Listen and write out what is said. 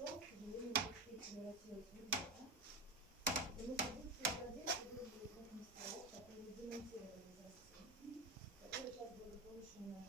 ушел, к сожалению, Алексей превратилась в идиота. И мы события задержки были как мастеров, которые демонтировали изразцы, которые сейчас благополучно